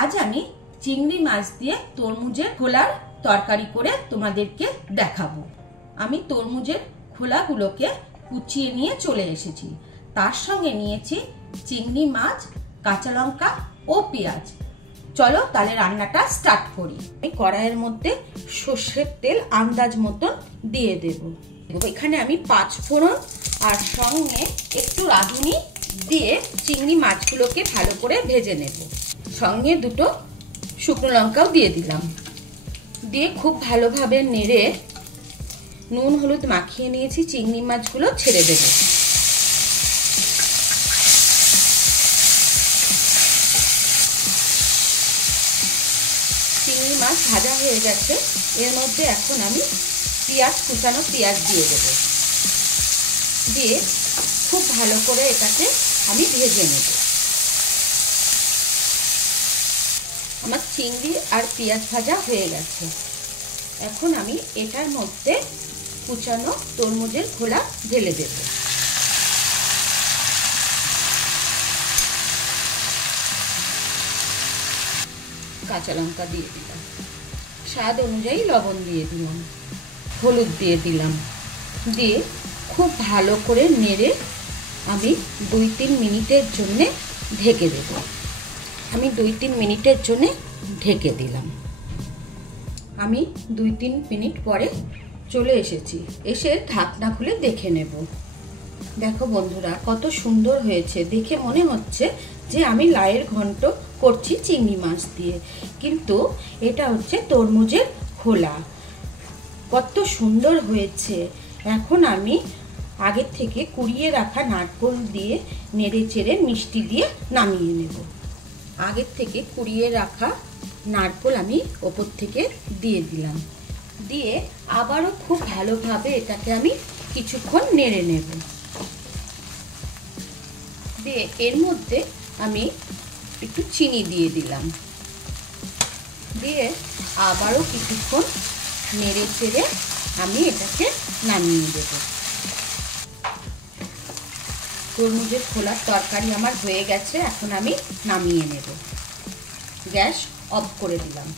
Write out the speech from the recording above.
আজ আমি চিংড়ি মাছ দিয়ে তরমুজের খোলার তরকারি করে তোমাদেরকে দেখাবো। আমি তরমুজের খোলাগুলোকে কুচিয়ে নিয়ে চলে এসেছি। তার সঙ্গে নিয়েছি চিংড়ি মাছ, কাঁচা লঙ্কা ও পেঁয়াজ। চলো তাহলে রান্নাটা স্টার্ট করি। আমি কড়াইয়ের মধ্যে সর্ষের তেল আন্দাজ মতন দিয়ে দেব। এখানে আমি 5 ফোড়ন আর সঙ্গে একটু রাঁধুনি দিয়ে চিংড়ি মাছগুলোকে ভালো করে ভেজে নেব। সঙ্গে 2টো শুকনো লঙ্কাও দিয়ে দিলাম। দিয়ে খুব ভালোভাবে নেড়ে নুন হলুদ মাখিয়ে নিয়েছি। চিংড়ি মাছগুলো ছেড়ে দেব। চিংড়ি মাছ ভাজা হয়ে গেছে। এর মধ্যে এখন আমি কুচানো পেঁয়াজ দিয়ে দেব। দিয়ে খুব ভালো করে এটাকে আমি ভেজে নেব। আমার চিংড়ি আর পেঁয়াজ ভাজা হয়ে গেছে। এখন আমি এটার মধ্যে কুচানো তরমুজের খোলা ঢেলে দেব। কাঁচা লঙ্কা দিয়ে দিলাম, স্বাদ অনুযায়ী লবণ দিয়ে দিলাম, হলুদ দিয়ে দিলাম। দিয়ে খুব ভালো করে নেড়ে আমি 2-3 মিনিটের জন্য ঢেকে দেব। আমি 2-3 মিনিটের জন্য ঢেকে দিলাম। আমি 2-3 মিনিট পরে চলে এসেছি। এসে ঢাকনা খুলে দেখে নেব। দেখো বন্ধুরা, কত সুন্দর হয়েছে। দেখে মনে হচ্ছে যে আমি লাউয়ের ঘন্ট করছি চিংড়ি মাছ দিয়ে, কিন্তু এটা হচ্ছে তরমুজের খোলা। কত সুন্দর হয়েছে। এখন আমি আগের থেকে কুড়িয়ে রাখা নারকেল দিয়ে নেড়ে চেড়ে মিষ্টি দিয়ে নামিয়ে নেব। আগের থেকে কুড়িয়ে রাখা নারকেল আমি ওপর থেকে দিয়ে দিলাম। দিয়ে আবারও খুব ভালোভাবে এটাকে আমি কিছুক্ষণ নেড়ে নেব। দিয়ে এর মধ্যে আমি একটু চিনি দিয়ে দিলাম। দিয়ে আবারও কিছুক্ষণ নেড়ে চেড়ে আমি এটাকে নামিয়ে দেব। তরমুজের খোলার তরকারি আমার হয়ে গেছে। এখন আমি নামিয়ে নেব। গ্যাস অফ করে দিলাম।